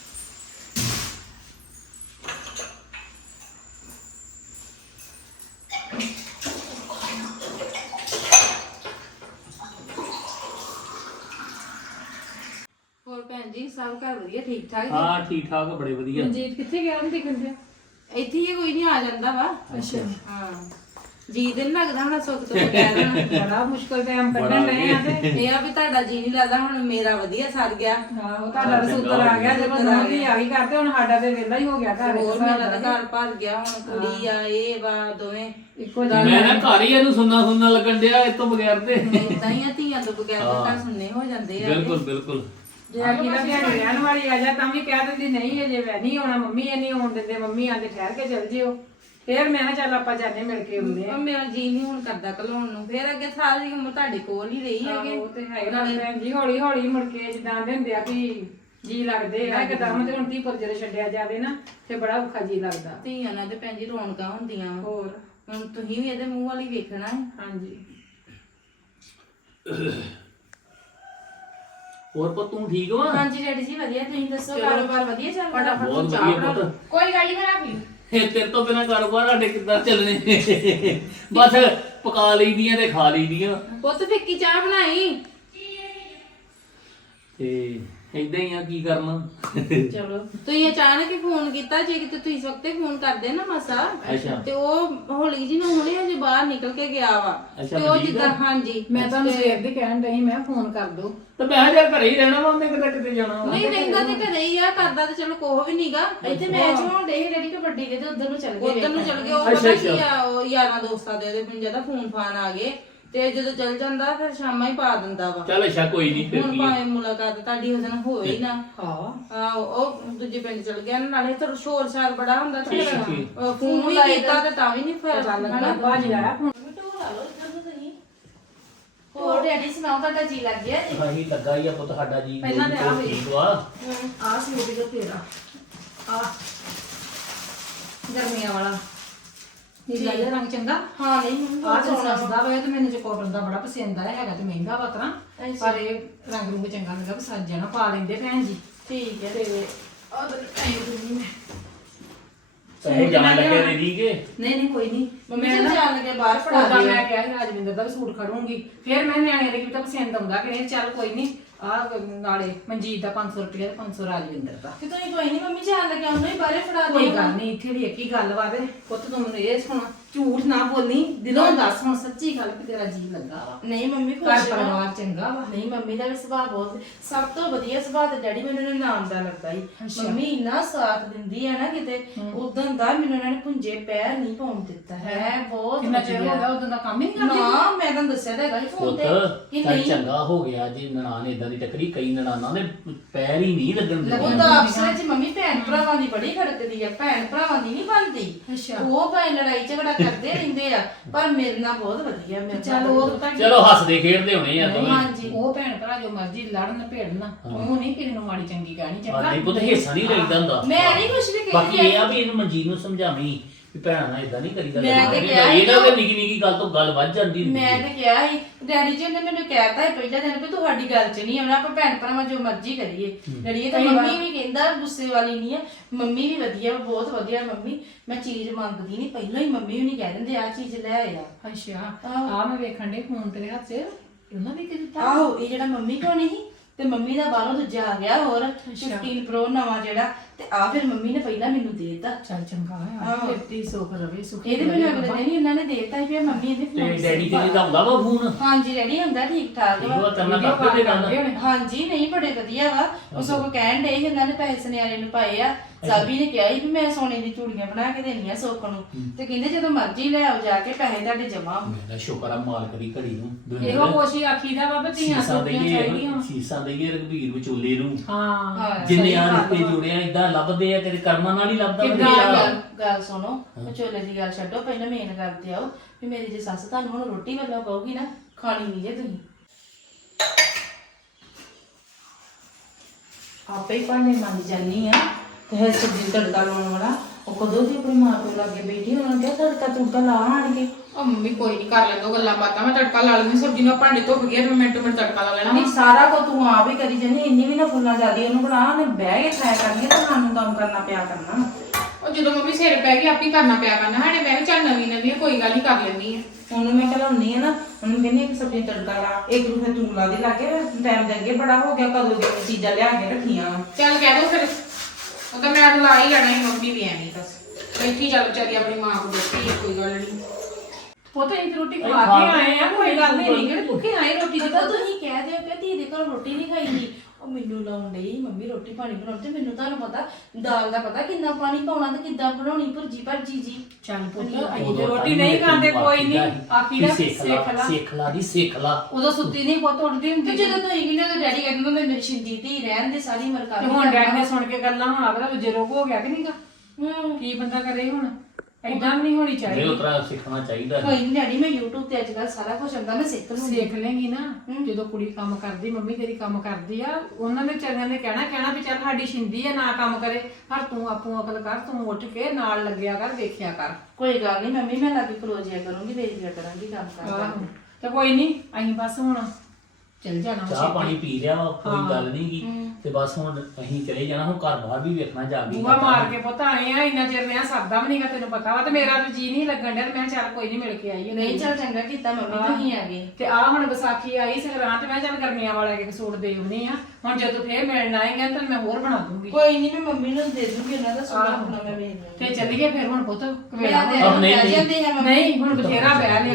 B: ਹੋਰ ਭੈਣ ਜੀ ਸਭ ਘਰ ਵਧੀਆ ਠੀਕ ਠਾਕ
E: ਹਾਂ ਠੀਕ ਠਾਕ ਬੜੇ ਵਧੀਆ
F: ਮਨਜੀਤ ਕਿੱਥੇ ਗਿਆ ਉਹਨੂੰ ਦੇਖਣ ਡਿਆ
B: ਇੱਥੇ ਹੀ ਕੋਈ ਨਹੀਂ ਆ ਜਾਂਦਾ ਵਾ
F: ਅੱਛਾ
B: ਹਾਂ ਜੀ ਦਿਨ ਲੱਗਦਾ ਹੁਣ ਸੁੱਖ ਤੋਂ ਕਹਿ ਦੇਣਾ
F: ਬੜਾ ਮੁਸ਼ਕਲ ਟਾਈਮ ਕੱਢਣ ਰਹੇ ਆ ਤੇ
B: ਇਹ ਆ ਵੀ ਤੁਹਾਡਾ ਜੀ ਨਹੀਂ ਲੱਗਦਾ ਹੁਣ ਮੇਰਾ ਵਧੀਆ ਸਰ ਗਿਆ
F: ਹਾਂ ਉਹ ਤੁਹਾਡਾ ਰਸੂਤਰ ਆ ਗਿਆ ਜਦੋਂ ਦੋਵੇਂ ਆ ਹੀ ਕਰਦੇ ਹੁਣ ਸਾਡਾ ਤੇ ਵਿਹਲਾ ਹੀ ਹੋ ਗਿਆ ਘਰ
B: ਹੋਰ ਮੇਰਾ ਤਾਂ ਘਰ ਭਰ ਗਿਆ ਹੁਣ ਕੁੜੀ ਆ ਇਹ ਵਾ ਦੋਵੇਂ
F: ਇੱਕੋ
E: ਮੈਂ ਨਾ ਘਰ ਹੀ ਇਹਨੂੰ ਸੁਣਨਾ ਲੱਗਣ ਡਿਆ ਇਸ ਤੋਂ ਬਗੈਰ ਤੇ
B: ਇਦਾਂ ਹੀ ਆ ਧੀਆਂ ਤੋਂ ਬਗੈਰ ਤਾਂ ਘਰ ਸੁਣਨੇ ਹੋ ਜਾਂਦੇ ਆ
E: ਬਿਲਕੁਲ ਬਿਲਕੁਲ
F: ਜੇ ਆਖੀ ਨਾ ਦਿਹਾੜੀ ਰਹਿਣ ਵਾਲੀ ਆ ਜਾ ਤਾਂ ਵੀ ਕਹਿ ਦਿੰਦੀ ਨਹੀਂ ਅਜੇ ਵੈ ਨਹੀਂ ਆਉਣਾ ਮੰਮੀ ਇਹ ਨਹੀਂ ਆਉਣ ਦਿੰਦੇ ਮੰਮੀ ਆਂਦੇ ਠਹਿਰ ਕੇ ਚਲ ਜਿਓ ਫੇਰ ਮੈਂ ਕਿਹਾ ਚੱਲ ਆਪਾਂ ਜਾਣੇ ਮਿਲ ਕੇ ਆਉਂਦੇ ਆ
B: ਮੇਰਾ ਜੀ ਨਹੀਂ ਹੁਣ ਕਰਦਾ ਘਲਾਉਣ ਨੂੰ ਫੇਰ ਅੱਗੇ ਸਾਰੀ ਉਮਰ ਤੁਹਾਡੇ ਕੋਲ ਹੀ ਰਹੀ ਹੈਗੇ
F: ਉਹ ਤੇ ਹੈ ਭੈਣ ਜੀ ਹੌਲੀ ਹੌਲੀ ਮੁੜ ਕੇ ਜਿੱਦਾਂ ਦੇ ਹੁੰਦੇ ਆ ਕਿ ਜੀ ਲੱਗਦੇ ਆ ਇੱਕਦਮ ਤੇ ਹੁਣ ਤੀ ਪੁਰ ਜਦੋਂ ਛੱਡਿਆ ਜਾਵੇ ਨਾ ਤੇ ਬੜਾ ਔਖਾ ਜੀ ਲੱਗਦਾ
B: ਧੀਆਂ ਨਾਲ ਤੇ ਭੈਣ ਜੀ ਰੌਣਕਾਂ ਹੁੰਦੀਆਂ ਵਾਂ।
F: ਹੋਰ
B: ਹੁਣ ਤੁਸੀਂ ਵੀ ਇਹਦੇ ਮੂੰਹ ਵਾਲੀ ਵੇਖਣਾ ਹੈ
F: ਹਾਂਜੀ
E: ਹੋਰ ਪੁੱਤ ਤੂੰ ਠੀਕ ਵਾ
C: ਹਾਂਜੀ ਡੈਡੀ ਜੀ ਵਧੀਆ ਤੁਸੀਂ ਦੱਸੋ ਕਾਰੋਬਾਰ ਵਧੀਆ ਚੱਲ ਰਿਹਾ
B: ਫਟਾਫਟ
E: ਬਹੁਤ
B: ਚਾਹ
E: ਵਧੀਆ
B: ਬਣਾ ਲਓ।
E: ਪੁੱਤ
D: ਕੋਈ ਗੱਲ ਨੀ, ਮੈਂ ਰੱਖ ਲਈ।
E: ਇਹ ਤੇਰੇ ਤੋਂ ਬਿਨਾ ਕਾਰੋਬਾਰ ਸਾਡੇ ਕਿੱਦਾਂ ਚੱਲਣੇ ਬਸ ਪਕਾ ਲਈਦੀਆਂ ਤੇ ਖਾ ਲਈਦੀਆਂ
B: ਪੁੱਤ ਫਿੱਕੀ ਚਾਹ ਬਣਾਈ
E: ਤੇ ਏਦਾਂ ਹੀ ਆ ਕੀ ਕਰਨਾ
B: ਚਲੋ ਤੁਸੀਂ ਅਚਾਨਕ ਹੀ ਫੋਨ ਕੀਤਾ ਜੇ ਕਿਤੇ ਤੁਸੀਂ ਇਸ ਵਕਤੇ ਫੋਨ ਕਰਦੇ ਨਾ ਮਸਾ
E: ਅੱਛਾ
B: ਤੇ ਉਹ ਹੌਲੀ ਜੀ ਨੂੰ ਹੁਣੇ ਹਜੇ ਬਾਹਰ ਨਿਕਲ ਕੇ ਗਿਆ ਵਾ
E: ਅੱਛਾ,
B: ਤੇ ਉਹ
E: ਠੀਕ
B: ਜਿੱਦਾਂ
E: ਆ।
B: ਹਾਂਜੀ
F: ਮੈਂ ਤੁਹਾਨੂੰ ਸਵੇਰ ਦੀ ਕਹਿਣ ਡਈ ਮੈਂ ਫੋਨ ਕਰ ਦੋ
E: ਤੇ ਮੈਂ ਕਿਹਾ ਘਰੇ ਹੀ ਰਹਿਣਾ ਵਾ ਉਹਨੇ ਕਿਤੇ ਜਾਣਾ ਵਾ
B: ਨਹੀਂ ਰਹਿੰਦਾ ਤੇ ਘਰੇ ਹੀ ਆ ਕਰਦਾ ਤੇ ਚਲੋ ਕੋਹ ਵੀ ਨੀਗਾ
C: ਇੱਥੇ ਮੈਚ ਹੋਣ ਡੇ ਡੈਡੀ ਕਬੱਡੀ ਦੇ ਤੇ ਉਧਰ ਨੂੰ ਚੱਲ ਗਏ
B: ਉਧਰ ਨੂੰ ਚਲ ਗਏ ਉਹ
E: ਅੱਛਾ,
B: ਪਤਾ
E: ਅੱਛਾ।
B: ਕੀ ਆ ਉਹ ਯਾਰਾਂ ਦੋਸਤਾਂ ਦੇ ਉਹਦੇ ਪਿੰਡ ਦਾ ਫੋਨ ਫਾਨ ਆ ਗਏ ਤੇ ਜਦੋਂ ਚੱਲ ਜਾਂਦਾ ਫਿਰ ਸ਼ਾਮਾਂ ਹੀ ਪਾ ਦਿੰਦਾ ਵਾ
E: ਚੱਲ ਅੱਛਾ ਕੋਈ ਨਹੀਂ ਫਿਰ
B: ਹੁਣ
E: ਕੀ ਆ।
B: ਭਾਵੇਂ ਮੁਲਾਕਾਤ ਤੁਹਾਡੀ ਉਹਦੇ ਨਾਲ ਹੋਵੇ ਹੀ ਨਾ
F: ਹਾਂ
B: ਆਹੋ, ਉਹ ਦੂਜੇ ਪਿੰਡ ਚਲ ਗਿਆ ਨਾ, ਨਾਲੇ ਤੇ ਸ਼ੋਰ ਸ਼ਾਰ ਬੜਾ ਹੁੰਦਾ ਤੇ
E: ਠੀਕ,
B: ਫਿਰ
E: ਠੀਕ।
B: ਫੋਨ ਵੀ ਕੀਤਾ ਤੇ ਤਾਂ ਵੀ ਨਹੀਂ ਫਿਰ
F: ਲੱਗਾ ਬਾਜੀ ਆਇਆ ਫੋਨ
C: ਹੋਰ ਡੈਡੀ ਸੁਣਾਓ ਤੁਹਾਡਾ ਜੀ ਲੱਗ ਗਿਆ ਜੀ
E: ਅਸੀਂ ਲੱਗਾ ਹੀ ਆ ਪੁੱਤ ਸਾਡਾ ਜੀ
F: ਪਹਿਲਾਂ ਤੇ ਆ
E: ਬਹੁਤ
F: ਹੋਈ।
E: ਠੀਕ ਵਾ
F: ਆ ਸੂਟ ਜੋ ਤੇਰਾ ਆ ਗਰਮੀਆਂ ਵਾਲਾ ਨੀਲਾ ਜਿਹਾ ਰੰਗ ਚੰਗਾ
C: ਹਾਂ ਨਹੀਂ ਮੰਮੀ
F: ਆ ਤੇ ਸਸਤਾ ਵਾ ਤੇ ਮੈਨੂੰ ਜੇ ਕਾਟਨ ਦਾ ਬੜਾ ਪਸੰਦ ਆਇਆ ਹੈਗਾ ਤੇ ਮਹਿੰਗਾ ਵਾ ਤਰਾ ਪਰ ਇਹ ਰੰਗ ਰੂੰਗ ਚੰਗਾ ਲੱਗਾ ਵੀ ਸੱਜ ਜਾਣਾ ਪਾ ਲੈਂਦੇ ਭੈਣ ਜੀ
C: ਠੀਕ ਹੈ
F: ਤੇ ਆਦਰ ਟਾਈਮ ਦਿੰਦੀ ਮੈਂ
E: ਸਹੀ ਜਾਣ ਲੱਗੇ ਦੇ ਦੀਗੇ
F: ਨਹੀਂ ਨਹੀਂ ਕੋਈ ਨਹੀਂ
C: ਮੰਮੀ ਜੀ ਜਾਣ ਲੱਗੇ ਬਾਹਰ ਫੜਾ
F: ਉਹਦਾ
C: ਦਿਓ
F: ਮੈਂ ਕਿਹਾ ਸੀ ਰਾਜਵਿੰਦਰ ਦਾ ਵੀ ਸੂਟ ਖੜੂੰਗੀ ਫਿਰ ਮੈਂ ਨਿਆਣੇ ਦੇ ਕੀ ਤਾਂ ਪਸੰਦ ਆਉਂਦਾ ਕਿ ਨਹੀਂ ਚੱਲ ਕੋਈ ਨਹੀਂ ਆ ਨਾਲੇ ਮਨਜੀਤ ਦਾ 500 ਰੁਪਏ ਤੇ 500 ਰਾਜਵਿੰਦਰ ਦਾ
C: ਤੇ ਤੁਸੀਂ ਕੋਈ ਨਹੀਂ ਮੰਮੀ ਜਾਣ ਲੱਗੇ ਉਹਨੂੰ ਹੀ ਬਾਹਰੇ ਫੜਾ
F: ਕੋਈ
C: ਦਿਓ
F: ਗੱਲ ਨਹੀਂ ਇੱਥੇ ਵੀ ਇੱਕ ਹੀ ਗੱਲ ਵਾ ਤੇ ਪੁੱਤ ਤੂੰ ਮੈਨੂੰ ਇਹ ਸੁਣ ਝੂਠ ਨਾ ਬੋਲੀ ਦਿਲੋਂ ਦੱਸ ਹੁਣ ਸੱਚੀ ਗੱਲ ਕਿ ਤੇਰਾ ਜੀ ਲੱਗਾ ਵਾ
C: ਨਹੀਂ ਮੰਮੀ
F: ਘਰ
C: ਖੁਸ਼ ਰਹੋ
F: ਪਰਿਵਾਰ ਚੰਗਾ ਵਾ
C: ਨਹੀਂ ਮੰਮੀ ਦਾ ਵੀ ਸੁਭਾਅ ਬਹੁਤ ਸਭ ਤੋਂ ਵਧੀਆ ਸੁਭਾਅ ਤੇ ਡੈਡੀ ਮੈਨੂੰ ਨਾਮ ਦਾ ਲੱਗਦਾ ਈ
F: ਅੱਛਾ।
C: ਮੰਮੀ ਇੰਨਾ ਸਾਥ ਦਿੰਦੀ ਹੈ ਨਾ ਕਿਤੇ ਉਦੋਂ ਦਾ ਮੈਨੂੰ ਇਹਨਾਂ ਨੇ ਪੁੰਜੇ ਪੈਰ ਨਹੀਂ ਪਾਉਣ ਦਿੱਤਾ ਹੈ ਬਹੁਤ
F: ਕਿੰਨਾ ਚਿਰ ਹੋ
C: ਵਧੀਆ।
F: ਗਿਆ ਉਦੋਂ ਦਾ ਕੰਮ ਹੀ ਨਹੀਂ ਕਰਦੀ
C: ਨਾ ਮੈਂ ਤੁਹਾਨੂੰ ਦੱਸਿਆ ਤਾਂ ਹੈਗਾ ਸੀ ਫੋਨ
E: ਪੁੱਤ
C: ਤੇ ਕਿ
E: ਚੱਲ
C: ਨਹੀਂ
E: ਚੰਗਾ ਹੋ ਗਿਆ ਜੀ ਨਨਾਣ ਇਦਾਂ ਦੀ ਟੱਕਰੀ ਕਈ ਨਨਾਣਾਂ ਦੇ ਪੈਰ ਹੀ ਨਹੀਂ ਲੱਗਣ
C: ਉਹ
E: ਦਿੰਦੇ
C: ਤਾਂ ਆਪਸ ਵਿੱਚ ਮੰਮੀ ਭੈਣ ਭਰਾਵਾਂ ਦੀ ਬੜੀ ਖੜਕਦੀ ਆ ਭੈਣ ਭਰਾਵਾਂ ਦੀ ਨਹੀਂ ਬਣਦੀ
F: ਅੱਛਾ।
C: ਉਹ ਭਾਵੇਂ ਲੜਾਈ ਝਗੜਾ ਕਰਦੇ ਰਹਿੰਦੇ ਆ ਪਰ ਮੇਰੇ ਨਾਲ ਬਹੁਤ ਵਧੀਆ ਮੇਰੇ
F: ਚੱਲ ਉਹ ਤਾਂ
E: ਚਲੋ ਹੱਸਦੇ ਖੇਡਦੇ ਹੋਣੇ ਆ ਦੋਵੇਂ
C: ਹਾਂਜੀ
F: ਉਹ ਭੈਣ ਭਰਾ ਜੋ ਮਰਜ਼ੀ ਲੜਨ ਭੇੜਨ ਉਹ ਨਹੀਂ ਕਿਸੇ ਨੂੰ ਮਾੜੀ ਚੰਗੀ ਕਹਿਣੀ ਚੰਗਾ
E: ਨਹੀਂ ਪੁੱਤ ਹਿੱਸਾ ਨਹੀਂ ਲਈਦਾ ਹੁੰਦਾ
C: ਮੈਂ ਨਹੀਂ ਕੁਛ ਵੀ
E: ਬਾਕੀ
C: ਕਹਿੰਦੀ
E: ਇਹ ਆ ਵੀ ਇਹਨੂੰ ਮਨਜੀਤ ਨੂੰ ਸਮਝਾਵੀਂ ਵੀ ਭੈਣਾਂ ਨਾਲ ਇਦਾਂ ਨਹੀਂ ਕਰੀਦਾ
C: ਮੈਂ ਤੇ ਕਿਹਾ ਸੀ
E: ਇਹਨਾਂ ਦੇ ਨਿੱਕੀ ਨਿੱਕੀ ਗੱਲ ਤੋਂ ਗੱਲ ਵੱਧ ਜਾਂਦੀ ਹੁੰਦੀ
C: ਮੈਂ ਤੇ ਕਿਹਾ ਸੀ ਡੈਡੀ ਜੀ ਨੇ ਮੈਨੂੰ ਕਹਿਤਾ ਸੀ ਪਹਿਲਾਂ ਦਿਨ ਵੀ ਤੁਹਾਡੀ ਗੱਲ 'ਚ ਨਹੀਂ ਆਉਣਾ ਆਪਾਂ ਭੈਣ ਭਰਾਵਾਂ ਜੋ ਮਰਜ਼ੀ ਕਰੀਏ ਡੈਡੀ ਇਹ ਤਾਂ ਮੰਮੀ ਵੀ ਕਹਿੰਦਾ ਗੁੱਸੇ ਵਾਲੀ ਨਹੀਂ ਆ ਮੰਮੀ ਵੀ ਵਧੀਆ ਵਾ, ਬਹੁਤ ਵਧੀਆ ਮੰਮੀ ਮੈਂ ਚੀਜ਼ ਮੰਗਦੀ ਨਹੀਂ ਪਹਿਲਾਂ ਹੀ ਮੰਮੀ ਵੀ ਨਹੀਂ ਕਹਿ ਦਿੰਦੇ ਆ ਚੀਜ਼ ਲੈ ਆ
F: ਅੱਛਾ ਆ ਮੈਂ ਵੇਖਣ ਦੇ ਫੋਨ ਤੇਰੇ ਹੱਥ 'ਚ ਉਹਨਾਂ ਵੀ ਕਿ ਦਿੱਤਾ
C: ਆਹੋ ਇਹ ਜਿਹੜਾ ਮੰਮੀ ਕੋਲ ਨਹੀਂ ਸੀ ਤੇ ਮੰਮੀ ਦਾ ਬਾਹਰੋਂ ਦੂਜਾ ਆ ਗਿਆ ਹੋਰ 15 ਪ੍ਰੋ ਨਵਾਂ ਜਿਹੜਾ ਤੇ ਆ ਫਿਰ ਮੰਮੀ ਨੇ ਪਹਿਲਾਂ ਮੈਨੂੰ ਦੇ ਦਿੱਤਾ
F: ਚੱਲ ਚੰਗਾ ਆ
C: ਆਹੋ।
F: ਫਿਰਤੀ ਸੁਖ ਰਵੇ ਸੁਖੀ
C: ਇਹਦੇ ਮੈਨੂੰ ਅਗਲੇ ਦਿਨ ਹੀ ਇਹਨਾਂ ਨੇ ਦੇ ਦਿੱਤਾ ਸੀ ਮੰਮੀ ਇਹਦੇ
E: ਤੇ
C: ਫੋਨ
E: ਡੈਡੀ ਤੇਰੇ ਦਾ ਹੁੰਦਾ ਵਾ ਫੋਨ
C: ਹਾਂਜੀ ਡੈਡੀ ਹੁੰਦਾ ਠੀਕ ਠਾਕ ਵਾ
E: ਉਹ ਕਰਨਾ ਕਰਦੇ ਗੱਲ
C: ਹਾਂਜੀ ਨਹੀਂ ਬੜੇ ਵਧੀਆ ਵਾ ਉਹ ਸਗੋਂ ਕਹਿਣ ਡੇ ਇਹਨਾਂ ਨੇ ਪੈਸੇ ਸੁਨਿਆਰੇ ਨੂੰ ਪਾਏ ਆ ਸਾਬੀ ਨੇ ਕਿਹਾ ਸੀ ਵੀ ਮੈਂ ਸੋਨੇ ਦੀ ਚੂੜੀਆਂ ਬਣਾ ਕੇ ਦੇਣੀਆਂ ਸੁੱਖ ਨੂੰ ਤੇ ਕਹਿੰਦੇ ਜਦੋਂ ਮਰਜ਼ੀ ਲੈ ਆਓ ਜਾ ਕੇ ਪੈਸੇ ਤੁਹਾਡੇ ਜਮਾ
E: ਮੇਰਾ ਸ਼ੁਕਰ ਆ ਮਾਲਕ ਦੀ ਘੜੀ ਨੂੰ
F: ਇਹੋ ਕੋਸ਼ੀ ਆਖੀਦਾ ਵਾ ਵੀ ਧੀਆਂ
E: ਸੀਸਾਂ
F: ਸੁਖੀਆਂ
E: ਦਈਏ
F: ਚਾਹੀਦੀਆਂ
E: ਸੀਸਾਂ ਦਈਏ ਰਘਬੀਰ ਵਿਚੋਲੇ ਨੂੰ
F: ਹਾਂ
E: ਜਿੰਨੇ ਆ ਰਿਸ਼ਤੇ ਜੁੜਿਆ ਇਦਾਂ ਲੱਭਦੇ ਆ ਤੇਰੇ ਕਰਮਾਂ ਨਾਲ ਹੀ ਲੱਭਦਾ
F: ਕਿੱਦਾਂ
E: ਵਧੀਆ।
C: ਗੱਲ ਸੁਣੋ ਵਿਚੋਲੇ ਦੀ ਗੱਲ ਛੱਡੋ ਪਹਿਲਾਂ ਮੇਨ ਗੱਲ ਤੇ ਆਓ ਵੀ ਮੇਰੀ ਜੇ ਸੱਸ ਤੁਹਾਨੂੰ ਹੁਣ ਰੋਟੀ ਵੱਲੋਂ ਕਹੂਗੀ ਨਾ ਖਾਣੀ ਨਹੀਂ ਜੇ ਤੁਸੀਂ ਆਪੇ ਹੀ ਭਾਂਡੇ ਮੰਨ ਜਾਨੀ ਆ ਤੇ ਹੈ ਸਬਜ਼ੀ ਤੜਕਾ ਲਾਉਣ ਵਾਲਾ ਉਹ ਕਦੋਂ ਦੀ ਆਪਣੀ ਮਾਂ ਪਿਓ ਲਾਗੇ ਬੈਠੀ ਉਹਨਾਂ ਨੇ ਕਿਹਾ ਤੜਕਾ ਤੁੜਕਾ ਲਾ ਆਣ ਕੇ
D: ਉਹ ਮੰਮੀ ਕੋਈ ਨਹੀਂ ਕਰ ਲੈਂਦੋ ਗੱਲਾਂ ਬਾਤਾਂ ਮੈਂ ਤੜਕਾ ਲਾ ਲੈਂਦੀ ਸਬਜ਼ੀ ਨੂੰ ਭਾਂਡੇ ਧੁੱਪ ਗਏ ਫਿਰ ਮਿੰਟ ਮਿੰਟ ਤੜਕਾ ਲਾ ਲੈਣਾ
C: ਨਹੀਂ ਸਾਰਾ ਕੁਝ ਤੂੰ ਆਪ ਹੀ ਕਰੀ ਜਾਨੀ ਇੰਨੀ ਵੀ ਨਾ ਫੁੱਲਾਂ ਜਾਂਦੀ ਉਹਨੂੰ ਬਣਾ ਉਹਨੇ ਬਹਿ ਕੇ ਖਾਇਆ ਕਰਨੀ ਤੇ ਸਾਨੂੰ ਕੰਮ ਕਰਨਾ ਪਿਆ ਕਰਨਾ
D: ਉਹ ਜਦੋਂ ਮੰਮੀ ਸਿਰ ਪੈ ਗਈ ਆਪੀ ਕਰਨਾ ਪਿਆ ਕਰਨਾ ਸਾਡੇ ਮੈਂ ਵੀ ਚੱਲ ਨਵੀਂ ਨਵੀਂ ਕੋਈ ਗੱਲ ਨਹੀਂ ਕਰ ਲੈਂਦੀ ਆ
C: ਉਹਨੂੰ ਮੈਂ ਘਲਾਉਣੀ ਆ ਨਾ ਉਹਨੂੰ ਕਹਿੰਦੀ ਇੱਕ ਸਬਜ਼ੀ ਤੜਕਾ ਲਾ ਇੱਕ ਨੂੰ ਫਿਰ ਤੂੰ ਲਾ ਦੇ ਲਾਗੇ ਟਾਈਮ ਦੇ ਅੱਗੇ ਬੜਾ ਹੋ ਗਿਆ ਕਦੋਂ ਦੀਆਂ ਚੀਜ਼ਾਂ ਲਿਆ ਕੇ ਰੱਖੀਆਂ ਵਾਂ।
D: ਚੱਲ ਕਹਿ ਦੋ ਫਿਰ ਉਹ ਤਾਂ ਮੈਂ ਲਾ ਹੀ ਲੈਣਾ ਸੀ ਮੰਮੀ ਵੀ ਐਵੇਂ ਬਸ ਬੈਠੀ ਚੱਲ ਵਿਚਾਰੀ ਆਪਣੀ ਮਾਂ ਕੋਲ ਬੈਠੀ ਕੋਈ ਗੱਲ ਨਹੀਂ
F: ਉਹ ਤਾਂ ਇਹ ਰੋਟੀ ਖਾ ਕੇ ਆਏ ਆ ਕੋਈ ਗੱਲ ਨਹੀਂ ਕਿਹੜੇ ਭੁੱਖੇ ਆਏ ਰੋਟੀ
C: ਜਦੋਂ ਤੁਸੀਂ ਕਹਿ ਦਿਓ ਕਿ ਧੀ ਦੇ ਘਰ ਰੋਟੀ ਨਹੀਂ ਖਾਈਦੀ ਉਹ ਮੈਨੂੰ ਲਾਉਣ ਡਈ ਮੰਮੀ ਰੋਟੀ ਪਾਣੀ ਬਣਾਉਣ ਤੇ ਮੈਨੂੰ ਤੁਹਾਨੂੰ ਪਤਾ ਦਾਲ ਦਾ ਪਤਾ ਕਿੰਨਾ ਪਾਣੀ ਪਾਉਣਾ ਤੇ ਕਿੱਦਾਂ ਬਣਾਉਣੀ ਭੁਰਜੀ ਭਰਜੀ ਜੀ
F: ਚੱਲ ਪੁੱਤ ਅਸੀਂ ਤੇ ਰੋਟੀ ਨਹੀਂ ਖਾਂਦੇ ਕੋਈ ਨਹੀਂ ਆਖੀ ਦਾ
E: ਸਿੱਖ ਲਾ ਦੀ ਸਿੱਖ ਲਾ
F: ਉਦੋਂ ਸੁੱਤੀ ਨਹੀਂ ਪੁੱਤ ਉੱਠਦੀ
C: ਤੇ
F: ਹੁੰਦੀ ਸੀ।
C: ਜਦੋਂ ਤੁਸੀਂ ਕਿਹਨੇ ਡੈਡੀ ਕਹਿੰਦੇ ਮੈਂ ਮੇਰੀ ਸ਼ਿੰਦੀ ਧੀ ਰਹਿਣ ਦੇ ਸਾਰੀ ਉਮਰ ਕਰ
F: ਤੇ ਹੁਣ ਡੈਡ ਨੇ ਸੁਣ ਕੇ ਗੱਲਾਂ ਹੁਣ ਲੱਗਦਾ ਦੂਜੇ ਰੋਗ ਹੋ ਗਿਆ ਕਿ ਨਹੀਂਗਾ
C: ਹੂੰ
F: ਕੀ ਬੰਦਾ ਕਰੇ ਹੁਣ ਏਦਾਂ ਵੀ ਨਹੀਂ ਹੋਣੀ
E: ਇਹ
F: ਚਾਹੀਦੀ
E: ਉਤਰਾ ਸਿੱਖਣਾ ਚਾਹੀਦਾ
C: ਕੋਈ ਨਹੀਂ ਡੈਡੀ ਮੈਂ YouTube ਤੇ ਅੱਜ ਕੱਲ ਸਾਰਾ ਕੁਝ ਆਉਂਦਾ ਮੈਂ ਸਿੱਖ ਲੂੰਗੀ
F: ਸਿੱਖ ਲੇਗੀ ਨਾ ਜਦੋਂ ਕੁੜੀ ਕੰਮ ਕਰਦੀ ਮੰਮੀ ਤੇਰੀ ਕੰਮ ਕਰਦੀ ਆ ਉਹਨਾਂ ਨੇ ਵਿਚਾਰਿਆਂ ਨੇ ਕਹਿਣਾ ਵੀ ਚੱਲ ਸਾਡੀ ਸ਼ਿੰਦੀ ਆ ਨਾ ਕੰਮ ਕਰੇ ਪਰ ਤੂੰ ਆਪੂ ਅਕਲ ਕਰ ਤੂੰ ਉੱਠ ਕੇ ਨਾਲ ਲੱਗਿਆ ਕਰ ਦੇਖਿਆ ਕਰ
C: ਕੋਈ ਗੱਲ ਨਹੀਂ ਮੰਮੀ ਮੈਂ ਲਾਗੇ ਖਲੋਜਿਆ ਕਰੂੰਗੀ ਵੇਖਿਆ ਕਰਾਂਗੀ ਕੰਮ ਕਰਦਾ
F: ਆਹੋ। ਤੇ ਕੋਈ ਨਹੀਂ ਅਸੀਂ ਬਸ ਹੁਣ ਚੱਲ ਜਾਣਾ ਵਾ
E: ਚਾਹ ਪਾਣੀ ਪੀ ਲਿਆ ਵਾ ਕੋਈ ਗੱਲ ਨਹੀਂ ਗੀ ਤੇ ਬਸ ਹੁਣ ਅਸੀਂ ਚਲੇ ਜਾਣਾ ਹੁਣ ਘਰ ਬਾਹਰ ਵੀ ਵੇਖਣਾ ਜਾ ਕੇ
F: ਬੂਹਾ ਮਾਰ ਕੇ ਪੁੱਤ ਆਏ ਆ ਇੰਨਾ ਚਿਰ ਰਿਆ ਸਰਦਾ ਵੀ ਨਹੀਂਗਾ ਤੈਨੂੰ ਪਤਾ ਵਾ ਤੇ ਮੇਰਾ ਤਾਂ ਜੀ ਨਹੀਂ ਲੱਗਣ ਡਿਆ ਤੇ ਮੈਂ ਕਿਹਾ ਚੱਲ ਕੋਈ ਨਹੀਂ ਮਿਲ ਕੇ ਆਈ
C: ਨਹੀਂ ਚੱਲ ਚੰਗਾ ਕੀਤਾ ਮੰਮੀ ਤੁਸੀਂ ਆ ਗਏ
F: ਤੇ ਆ ਹੁਣ ਵਿਸਾਖੀ ਆਈ ਸੰਗਰਾਂਦ ਮੈਂ ਚੱਲ ਗਰਮੀਆਂ ਵਾਲਾ ਇੱਕ ਸੂਟ ਦੇ ਆਉਣੀ ਆ ਹੁਣ ਜਦੋਂ ਫੇਰ ਮਿਲਣ ਆਏਗਾ ਤਾਂ ਮੈਂ ਹੋਰ ਬਣਾ ਦੂੰਗੀ
C: ਕੋਈ ਨਹੀਂ ਮੈਂ ਮੰਮੀ ਨੂੰ ਦੇ ਦੂੰਗੀ ਉਹਨਾਂ ਦਾ ਸੂਟ ਆਪਣਾ ਮੈਂ ਵੇਚ ਦੂੰਗੀ
F: ਤੇ ਚੱਲੀਏ ਫਿਰ ਹੁਣ ਪੁੱਤ
C: ਮੇਰਾ ਤੇ
E: ਅਬ ਨਹੀਂ,
C: ਆ ਜਾਂਦੇ ਆ ਮੰਮੀ
F: ਨਹੀਂ ਹੁਣ ਬਥੇਰਾ ਬਹਿ